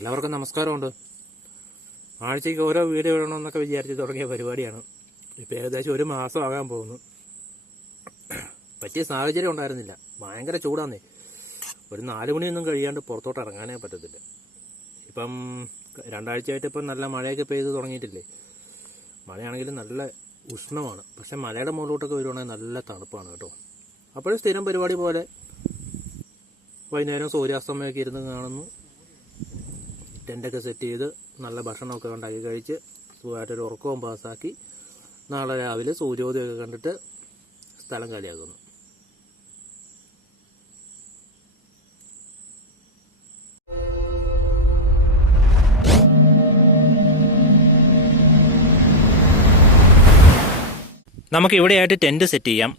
എല്ലാവർക്കും നമസ്കാരമുണ്ട്. ആഴ്ചയ്ക്ക് ഓരോ വീഡിയോ ഇടണമെന്നൊക്കെ വിചാരിച്ച് തുടങ്ങിയ പരിപാടിയാണ്. ഇപ്പോൾ ഏകദേശം ഒരു മാസം ആകാൻ പോകുന്നു. പറ്റിയ സാഹചര്യം ഉണ്ടായിരുന്നില്ല. ഭയങ്കര ചൂടാന്നേ. ഒരു 4 മണിയൊന്നും കഴിയാണ്ട് പുറത്തോട്ട് ഇറങ്ങാനേ പറ്റത്തില്ല. ഇപ്പം 2 ആഴ്ചയായിട്ട് ഇപ്പം നല്ല മഴയൊക്കെ പെയ്ത് തുടങ്ങിയിട്ടില്ലേ. മഴയാണെങ്കിലും നല്ല ഉഷ്ണമാണ്. പക്ഷെ മലയുടെ മുകളിലോട്ടൊക്കെ വരുവാണെങ്കിൽ നല്ല തണുപ്പാണ് കേട്ടോ. അപ്പോഴും സ്ഥിരം പരിപാടി പോലെ വൈകുന്നേരം സൂര്യാസ്തമയമൊക്കെ ഇരുന്ന് കാണുന്നു. ടെൻ്റൊക്കെ സെറ്റ് ചെയ്ത് നല്ല ഭക്ഷണമൊക്കെ ഉണ്ടാക്കി കഴിച്ച് സുഖമായിട്ടൊരു ഉറക്കവും പാസ്സാക്കി നാളെ രാവിലെ സൂര്യോദയമൊക്കെ കണ്ടിട്ട് സ്ഥലം കാലിയാക്കുന്നു. നമുക്ക് ഇവിടെയായിട്ട് ടെൻറ്റ് സെറ്റ് ചെയ്യാം.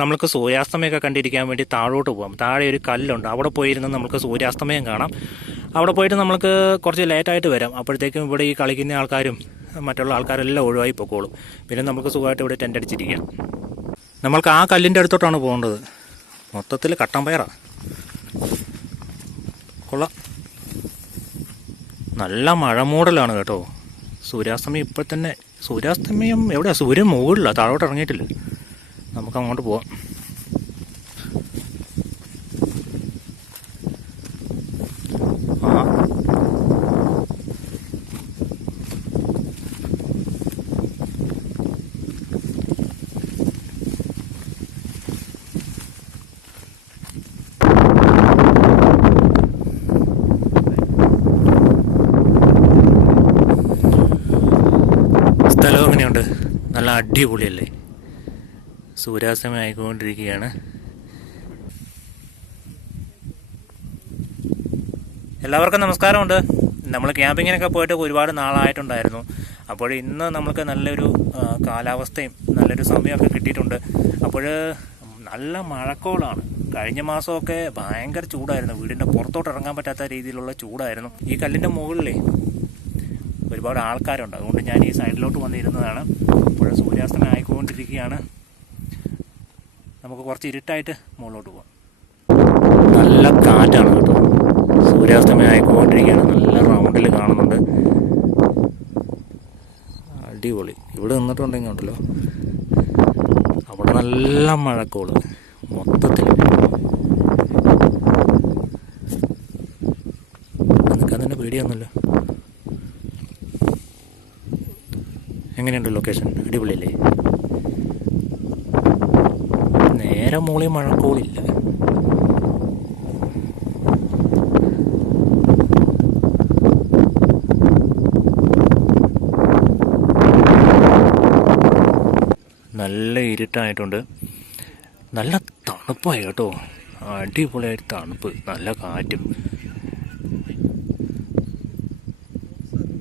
നമുക്ക് സൂര്യാസ്തമയമൊക്കെ കണ്ടിരിക്കാൻ വേണ്ടി താഴോട്ട് പോകാം. താഴെ ഒരു കല്ലുണ്ട്, അവിടെ പോയിരുന്ന് നമുക്ക് സൂര്യാസ്തമയം കാണാം. അവിടെ പോയിട്ട് നമുക്ക് കുറച്ച് ലേറ്റായിട്ട് വരാം. അപ്പോഴത്തേക്കും ഇവിടെ ഈ കളിക്കുന്ന ആൾക്കാരും മറ്റുള്ള ആൾക്കാരെല്ലാം ഒഴിവായി പൊക്കോളും. പിന്നെ നമുക്ക് സുഖമായിട്ട് ഇവിടെ ടെൻ്റ് അടിച്ചിരിക്കാം. നമ്മൾക്ക് ആ കല്ലിൻ്റെ അടുത്തോട്ടാണ് പോകേണ്ടത്. മൊത്തത്തിൽ കട്ടൻ പയറാണ്. കൊള്ളാം. നല്ല മഴ മൂടലാണ് കേട്ടോ. സൂര്യാസ്തമയം ഇപ്പോൾ തന്നെ. സൂര്യാസ്തമയം എവിടെയാണ്? സൂര്യൻ മുകളിലാണ്, താഴോട്ട് ഇറങ്ങിയിട്ടില്ല. നമുക്ക് അങ്ങോട്ട് പോവാം. സ്ഥലം എങ്ങനെയുണ്ട്? നല്ല അടിപൊളിയല്ലേ? സൂര്യാസ്തമയം ആയിക്കൊണ്ടിരിക്കുകയാണ്. എല്ലാവർക്കും നമസ്കാരമുണ്ട്. നമ്മൾ ക്യാമ്പിങ്ങിനൊക്കെ പോയിട്ട് ഒരുപാട് നാളായിട്ടുണ്ടായിരുന്നു. അപ്പോൾ ഇന്ന് നമുക്ക് നല്ലൊരു കാലാവസ്ഥയും നല്ലൊരു സമയമൊക്കെ കിട്ടിയിട്ടുണ്ട്. അപ്പോൾ നല്ല മഴക്കോളാണ്. കഴിഞ്ഞ മാസമൊക്കെ ഭയങ്കര ചൂടായിരുന്നു. വീടിൻ്റെ പുറത്തോട്ട് ഇറങ്ങാൻ പറ്റാത്ത രീതിയിലുള്ള ചൂടായിരുന്നു. ഈ കല്ലിൻ്റെ മുകളിലേ ഒരുപാട് ആൾക്കാരുണ്ട്. അതുകൊണ്ട് ഞാൻ ഈ സൈഡിലോട്ട് വന്നിരുന്നതാണ്. ഇപ്പോൾ സൂര്യാസ്തമയം ആയിക്കൊണ്ടിരിക്കുകയാണ്. നമുക്ക് കുറച്ച് ഇരുട്ടായിട്ട് മുകളിലോട്ട് പോകാം. നല്ല കാറ്റാണ് കേട്ടോ. സൂര്യാസ്തമയം ആയിക്കൊണ്ടിരിക്കുകയാണ്. നല്ല റൗണ്ടിൽ കാണുന്നുണ്ട്. അടിപൊളി. ഇവിടെ നിന്നിട്ടുണ്ടെങ്കിൽ ഉണ്ടല്ലോ, അവിടെ നല്ല മഴക്കോള് മൊത്തത്തിൽ. നിൽക്കാൻ തന്നെ പേടിയൊന്നുമില്ല. എങ്ങനെയുണ്ട് ലൊക്കേഷൻ? അടിപൊളിയല്ലേ? നേരെ മുകളിൽ മഴക്കോളില്ല. നല്ല ഇരുട്ടായിട്ടുണ്ട്. നല്ല തണുപ്പായി കേട്ടോ. അടിപൊളിയായിട്ട് തണുപ്പ്, നല്ല കാറ്റും.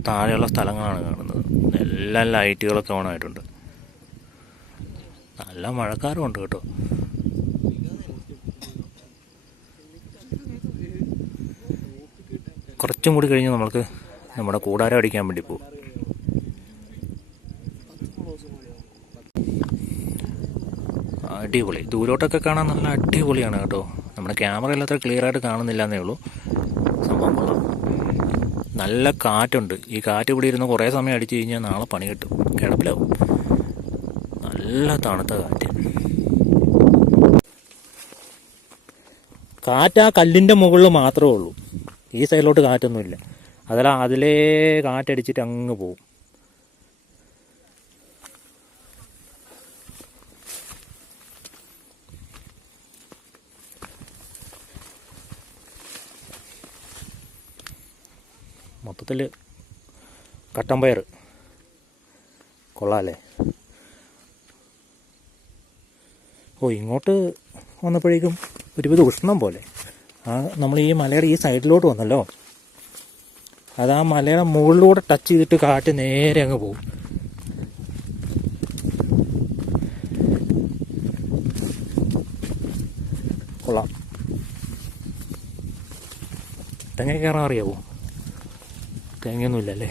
താഴെയുള്ള സ്ഥലങ്ങളാണ് കാണുന്നത്. എല്ലാ ലൈറ്റുകളൊക്കെ ഓണായിട്ടുണ്ട്. നല്ല മഴക്കാറുമുണ്ട് കേട്ടോ. കുറച്ചും കൂടി കഴിഞ്ഞ് നമ്മൾക്ക് നമ്മുടെ കൂടാരം അടിക്കാൻ വേണ്ടി പോകും. അടിപൊളി. ദൂരോട്ടൊക്കെ കാണാൻ നല്ല അടിപൊളിയാണ് കേട്ടോ. നമ്മുടെ ക്യാമറയിൽ അത്ര ക്ലിയർ ആയിട്ട് കാണുന്നില്ല എന്നേ ഉള്ളൂ. സംഭവം കൊള്ളാം. നല്ല കാറ്റുണ്ട്. ഈ കാറ്റ് ഇവിടെ ഇരുന്ന് കുറേ സമയം അടിച്ചു കഴിഞ്ഞാൽ നാളെ പണി കിട്ടും, കിടപ്പിലാവും. നല്ല തണുത്ത കാറ്റ്. കാറ്റ് ആ കല്ലിൻ്റെ മുകളിൽ മാത്രമേ ഉള്ളൂ. ഈ സൈഡിലോട്ട് കാറ്റൊന്നുമില്ല. അതല്ല, അതിലേ കാറ്റടിച്ചിട്ട് അങ്ങ് പോവും. മൊത്തത്തിൽ കട്ടൻ പയർ കൊള്ളാമല്ലേ? ഇങ്ങോട്ട് വന്നപ്പോഴേക്കും ഒരുവിധ ഉഷ്ണം പോലെ. നമ്മൾ ഈ മലയുടെ ഈ സൈഡിലോട്ട് വന്നല്ലോ, അത് ആ മലയുടെ മുകളിലൂടെ ടച്ച് ചെയ്തിട്ട് കാറ്റ് നേരെ അങ്ങ് പോകും. കൊള്ളാം. തെങ്ങ കയറാൻ അറിയാവോ? തേങ്ങയൊന്നുമില്ലല്ലേ?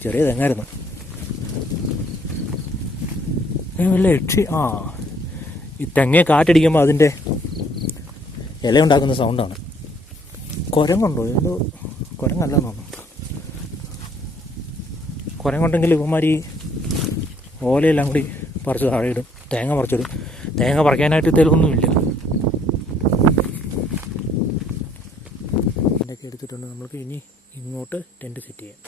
ചെറിയ തെങ്ങായിരുന്നു. വല്ല യക്ഷി. ഈ തെങ്ങയെ കാറ്റടിക്കുമ്പോൾ അതിൻ്റെ ഇല ഉണ്ടാക്കുന്ന സൗണ്ടാണ്. കുരങ്ങുണ്ടോ? എന്തോ കുരങ്ങല്ലെന്ന് തോന്നുന്നു. കുരങ്ങുണ്ടെങ്കിൽ ഇവന്മാർ ഈ ഓലയെല്ലാം കൂടി പറിച്ച് താഴെ ഇടും, തേങ്ങ പറിച്ചിടും. തേങ്ങ പറിക്കാനായിട്ട് തെളിവൊന്നുമില്ല. ടെൻ്റൊക്കെ എടുത്തിട്ടുണ്ട്. നമ്മൾക്ക് ഇനി ഇങ്ങോട്ട് ടെൻറ്റ് സെറ്റ് ചെയ്യാം.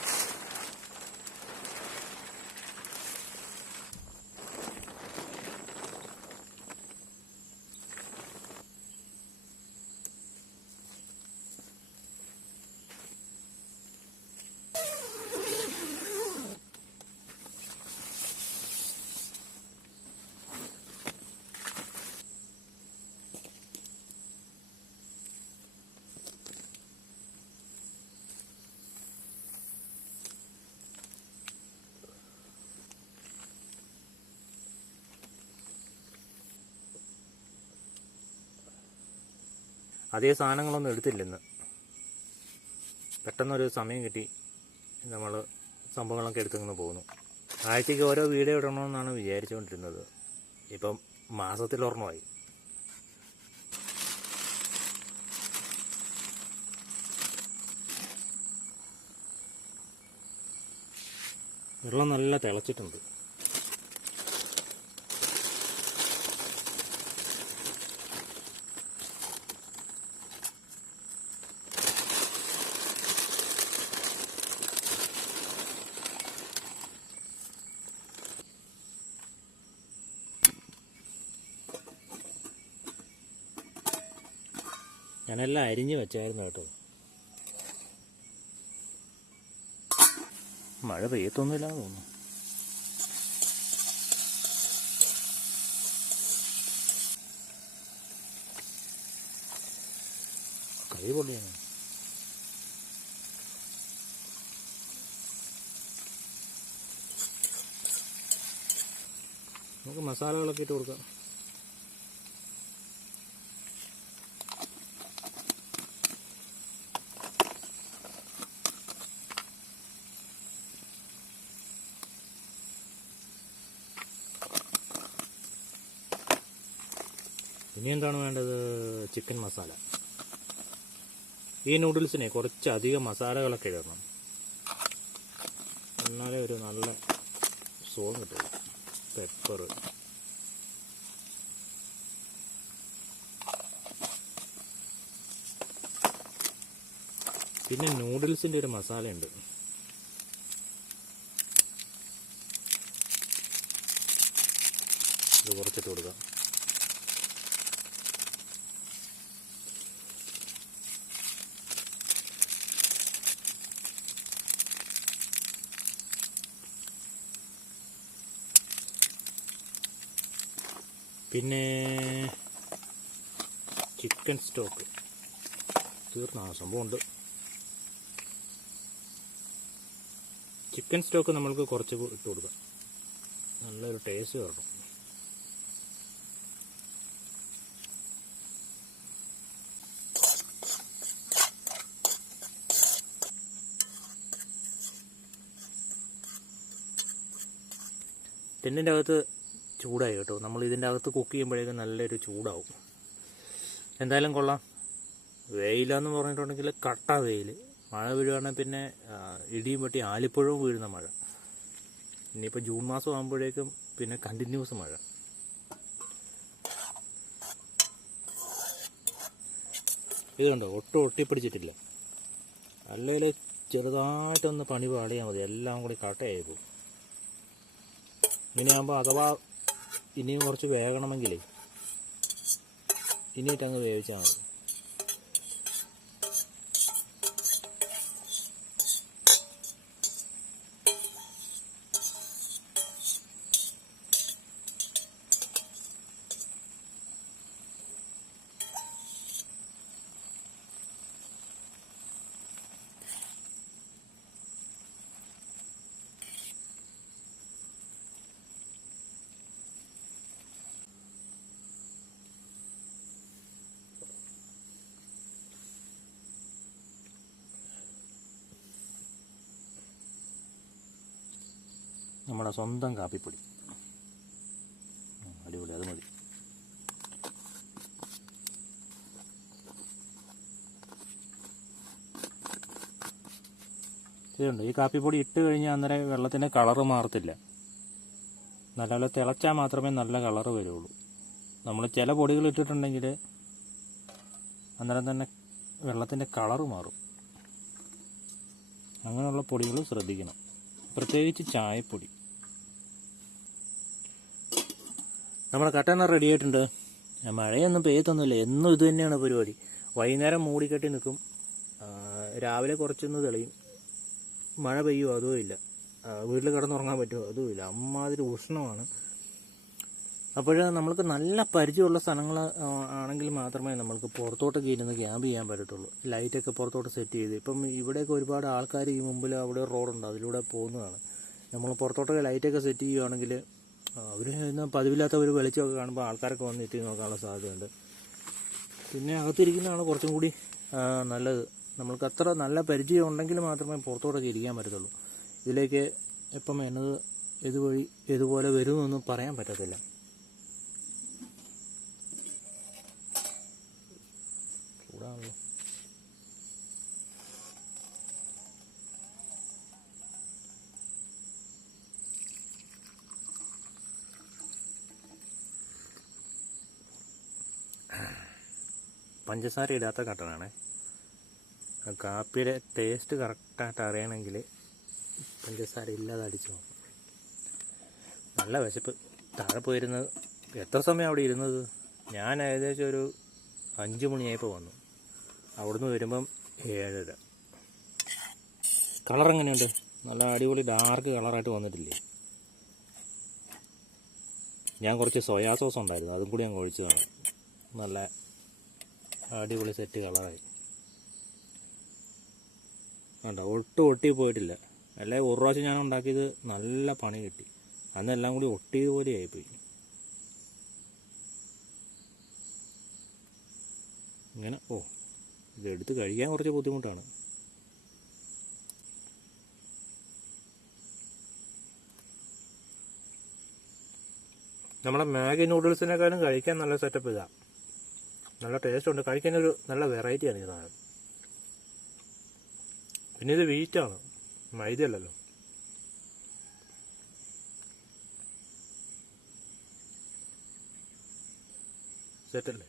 അതേ സാധനങ്ങളൊന്നും എടുത്തില്ലെന്ന്. പെട്ടെന്നൊരു സമയം കിട്ടി, നമ്മൾ സംഭവങ്ങളൊക്കെ എടുത്തിങ്ങനെ പോകുന്നു. ആഴ്ചയ്ക്ക് ഓരോ വീഡിയോ ഇടണമെന്നാണ് വിചാരിച്ചുകൊണ്ടിരുന്നത്. ഇപ്പം മാസത്തിലൊരെണ്ണമായി. വെള്ളം നല്ല തിളച്ചിട്ടുണ്ട്. ഞാനെല്ലാം അരിഞ്ഞ് വെച്ചായിരുന്നു കേട്ടോ. മഴ പെയ്യത്തൊന്നുമില്ലാന്ന് തോന്നുന്നു. കൈ പൊള്ളിയാണ്. നമുക്ക് മസാലകളൊക്കെ ഇട്ട് കൊടുക്കാം. ഇനി എന്താണ് വേണ്ടത്? ചിക്കൻ മസാല. ഈ നൂഡിൽസിനെ കുറച്ചധികം മസാലകളൊക്കെ ഇടണം, എന്നാലേ ഒരു നല്ല സുഖം കിട്ടും. പെപ്പർ, പിന്നെ നൂഡിൽസിൻ്റെ ഒരു മസാലയുണ്ട്. ഇത് കുറച്ചിട്ട് കൊടുക്കാം. പിന്നെ ചിക്കൻ സ്റ്റോക്ക് തീർന്ന സംഭവമുണ്ട്. ചിക്കൻ സ്റ്റോക്ക് നമ്മൾക്ക് കുറച്ച് ഇട്ട് കൊടുക്കാം, നല്ലൊരു ടേസ്റ്റ് വരണം. ടെന്നിൻ്റെ അകത്ത് ചൂടായി കേട്ടോ. നമ്മൾ ഇതിൻ്റെ അകത്ത് കുക്ക് ചെയ്യുമ്പോഴേക്കും നല്ലൊരു ചൂടാവും. എന്തായാലും കൊള്ളാം. വെയിലാന്ന് പറഞ്ഞിട്ടുണ്ടെങ്കിൽ കട്ട വെയിൽ. മഴ വീഴുകയാണെങ്കിൽ പിന്നെ ഇടിയും വെട്ടി ആലിപ്പഴവും വീഴുന്ന മഴ. ഇനിയിപ്പോൾ ജൂൺ മാസം ആകുമ്പോഴേക്കും പിന്നെ കണ്ടിന്യൂസ് മഴ. ഇത് കണ്ടോ, ഒട്ടും ഒട്ടിപ്പിടിച്ചിട്ടില്ല. അല്ലെങ്കിൽ ചെറുതായിട്ടൊന്ന് പണി പാടിയാൽ മതി, എല്ലാം കൂടി കട്ടയായി പോകും. ഇങ്ങനെയാകുമ്പോൾ അഥവാ ഇനിയും കുറച്ച് വേകണമെങ്കിലേ ഇനിയിട്ടങ്ങ് വേവിച്ചാൽ മതി. നമ്മുടെ സ്വന്തം കാപ്പിപ്പൊടി, അടിപൊളി, അത് മതി. ഇതുണ്ട്. ഈ കാപ്പിപ്പൊടി ഇട്ട് കഴിഞ്ഞാൽ അന്നേരം വെള്ളത്തിൻ്റെ കളറ് മാറത്തില്ല. നല്ലപോലെ തിളച്ചാൽ മാത്രമേ നല്ല കളറ് വരുള്ളൂ. നമ്മൾ ചില പൊടികൾ ഇട്ടിട്ടുണ്ടെങ്കിൽ അന്നേരം തന്നെ വെള്ളത്തിൻ്റെ കളറ് മാറും. അങ്ങനെയുള്ള പൊടികൾ ശ്രദ്ധിക്കണം, പ്രത്യേകിച്ച് ചായപ്പൊടി. നമ്മുടെ കട്ടൻ റെഡി ആയിട്ടുണ്ട്. മഴയൊന്നും പെയ്യത്തൊന്നുമില്ല, എന്നും ഇത് തന്നെയാണ് പരിപാടി. വൈകുന്നേരം മൂടിക്കെട്ടി നിൽക്കും, രാവിലെ കുറച്ചൊന്ന് തെളിയും. മഴ പെയ്യുമോ അതും ഇല്ല, വീട്ടിൽ കിടന്നുറങ്ങാൻ പറ്റുമോ അതും ഇല്ല, അമ്മാതിരി ഉഷ്ണമാണ്. അപ്പോൾ നമ്മൾക്ക് നല്ല പരിചയമുള്ള സ്ഥലങ്ങൾ ആണെങ്കിൽ മാത്രമേ നമ്മൾക്ക് പുറത്തോട്ടൊക്കെ ഇരുന്ന് ക്യാമ്പ് ചെയ്യാൻ പറ്റത്തുള്ളൂ. ലൈറ്റൊക്കെ പുറത്തോട്ട് സെറ്റ് ചെയ്ത്, ഇപ്പം ഇവിടെയൊക്കെ ഒരുപാട് ആൾക്കാർ ഈ മുമ്പിൽ അവിടെ റോഡുണ്ട്, അതിലൂടെ പോകുന്നതാണ്. നമ്മൾ പുറത്തോട്ടൊക്കെ ലൈറ്റൊക്കെ സെറ്റ് ചെയ്യുകയാണെങ്കിൽ അവർ ഇന്ന് പതിവില്ലാത്ത ഒരു വെളിച്ചമൊക്കെ കാണുമ്പോൾ ആൾക്കാരൊക്കെ വന്ന് എത്തി നോക്കാനുള്ള സാധ്യതയുണ്ട്. പിന്നെ അകത്തിരിക്കുന്നതാണ് കുറച്ചും കൂടി നല്ലത്. നമ്മൾക്ക് അത്ര നല്ല പരിചയം ഉണ്ടെങ്കിൽ മാത്രമേ പുറത്തോട്ടൊക്കെ ഇരിക്കാൻ പറ്റത്തുള്ളൂ. ഇതിലേക്ക് എപ്പം എന്നത് ഇതുവഴി ഇതുപോലെ വരുമെന്നൊന്നും പറയാൻ പറ്റത്തില്ല. ചൂടാണല്ലോ. പഞ്ചസാര ഇടാത്ത കട്ടനാണ്. കാപ്പിയുടെ ടേസ്റ്റ് കറക്റ്റായിട്ട് അറിയണമെങ്കിൽ പഞ്ചസാര ഇല്ലാതെ അടിച്ചു നോക്കും. നല്ല വിശപ്പ്. താഴെ പോയിരുന്നത് എത്ര സമയം അവിടെ ഇരുന്നത്? ഞാൻ ഏകദേശം ഒരു 5 മണിയായപ്പോൾ വന്നു. അവിടുന്ന് വരുമ്പം 7:30. കളർ എങ്ങനെയുണ്ട്? നല്ല അടിപൊളി ഡാർക്ക് കളറായിട്ട് വന്നിട്ടില്ലേ? ഞാൻ കുറച്ച് സോയാ സോസ് ഉണ്ടായിരുന്നു, അതും കൂടി അങ്ങ് ഒഴിച്ചതാണ്. നല്ല അടിപൊളി സെറ്റ് കളറായി. വേണ്ട, ഒട്ടും ഒട്ടി പോയിട്ടില്ല. അല്ലെ ഒരു പ്രാവശ്യം ഞാൻ ഉണ്ടാക്കിയത് നല്ല പണി കിട്ടി, അന്നെല്ലാം കൂടി ഒട്ടിയത് പോലെ ആയിപ്പോയി. ഇങ്ങനെ ഇതെടുത്ത് കഴിക്കാൻ കുറച്ച് ബുദ്ധിമുട്ടാണ്. നമ്മുടെ മാഗി നൂഡിൽസിനെക്കാളും കഴിക്കാൻ നല്ല സെറ്റപ്പ് ഇതാണ്. നല്ല ടേസ്റ്റ് ഉണ്ട്, കഴിക്കാനൊരു നല്ല വെറൈറ്റിയാണ് ഈ സാധനം. പിന്നെ ഇത് വീറ്റാണ്, മൈദയല്ലല്ലോ. സെറ്റല്ലേ?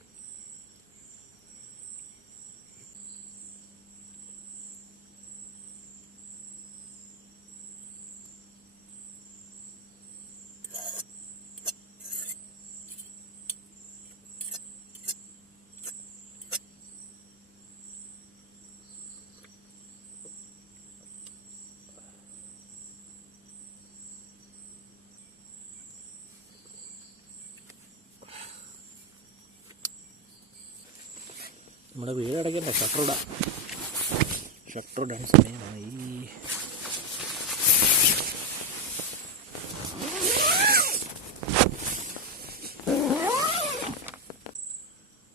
നമ്മുടെ വീട് അടയ്ക്കണ്ട, ഷട്ടറിടാൻ സമയമായി.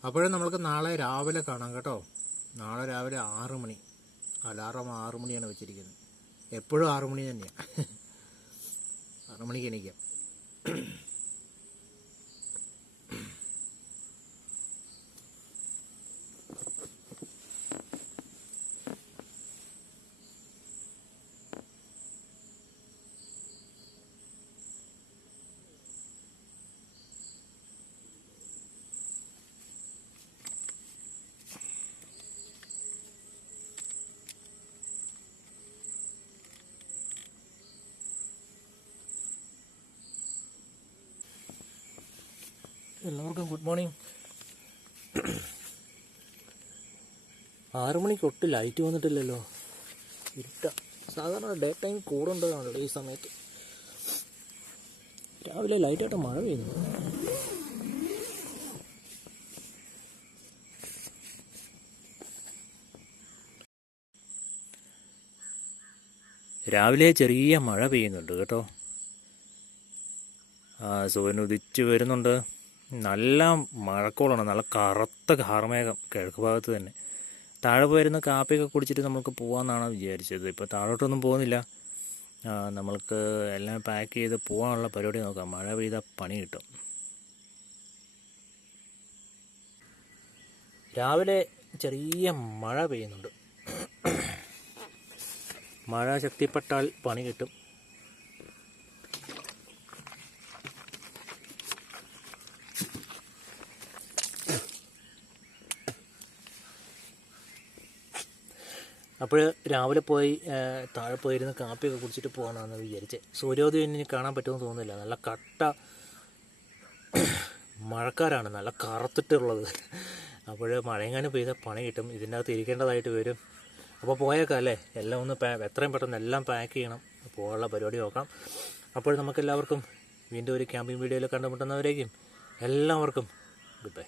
അപ്പോഴും നമ്മൾക്ക് നാളെ രാവിലെ കാണാം കേട്ടോ. നാളെ രാവിലെ 6 മണി, അലാറം 6 മണിയാണ് വെച്ചിരിക്കുന്നത്. എപ്പോഴും 6 മണി തന്നെയാണ്. 6 മണിക്ക് എണീക്കാം. എല്ലാവർക്കും ഗുഡ് മോർണിംഗ്. 6 മണിക്ക് ഒട്ട് ലൈറ്റ് വന്നിട്ടില്ലല്ലോ, ഇരുട്ട. സാധാരണ ഡേ ടൈം കൂടുണ്ടതാണല്ലോ ഈ സമയത്ത്. രാവിലെ ലൈറ്റായിട്ട് മഴ പെയ്യുന്നു. രാവിലെ ചെറിയ മഴ പെയ്യുന്നുണ്ട് കേട്ടോ. സൂര്യൻ ഉദിച്ച് വരുന്നുണ്ട്. നല്ല മഴക്കോളാണ്, നല്ല കറുത്ത കാർമേഘം കിഴക്ക് ഭാഗത്ത് തന്നെ. താഴെ പോയിരുന്ന കാപ്പിയൊക്കെ കുടിച്ചിട്ട് നമുക്ക് പോകാമെന്നാണ് വിചാരിച്ചത്. ഇപ്പോൾ താഴോട്ടൊന്നും പോകുന്നില്ല. നമ്മൾക്ക് എല്ലാം പാക്ക് ചെയ്ത് പോകാനുള്ള പരിപാടി നോക്കാം. മഴ പെയ്താൽ പണി കിട്ടും. രാവിലെ ചെറിയ മഴ പെയ്യുന്നുണ്ട്. മഴ ശക്തിപ്പെട്ടാൽ പണി കിട്ടും. അപ്പോൾ രാവിലെ പോയി താഴെ പോയിരുന്ന് കാപ്പിയൊക്കെ കുടിച്ചിട്ട് പോകാമെന്നാണ് വിചാരിച്ചത്. സൂര്യോദയം ഇനി കാണാൻ പറ്റുമെന്ന് തോന്നുന്നില്ല. നല്ല കട്ട മഴക്കാരാണ്, നല്ല കറുത്തിട്ടുള്ളത്. അപ്പോൾ മഴയെങ്ങാനും പെയ്താൽ പണി കിട്ടും. ഇതിൻ്റെ അകത്ത് ഇരിക്കേണ്ടതായിട്ട് വരും. അപ്പോൾ പോയേക്കാം അല്ലേ? എല്ലാം ഒന്ന് എത്രയും പെട്ടെന്ന് എല്ലാം പാക്ക് ചെയ്യണം, പോകാനുള്ള പരിപാടി നോക്കാം. അപ്പോൾ നമുക്കെല്ലാവർക്കും വീണ്ടും ഒരു ക്യാമ്പിംഗ് വീഡിയോയിൽ കണ്ടുമുട്ടുന്നവരേക്കും എല്ലാവർക്കും ഗുഡ് ബൈ.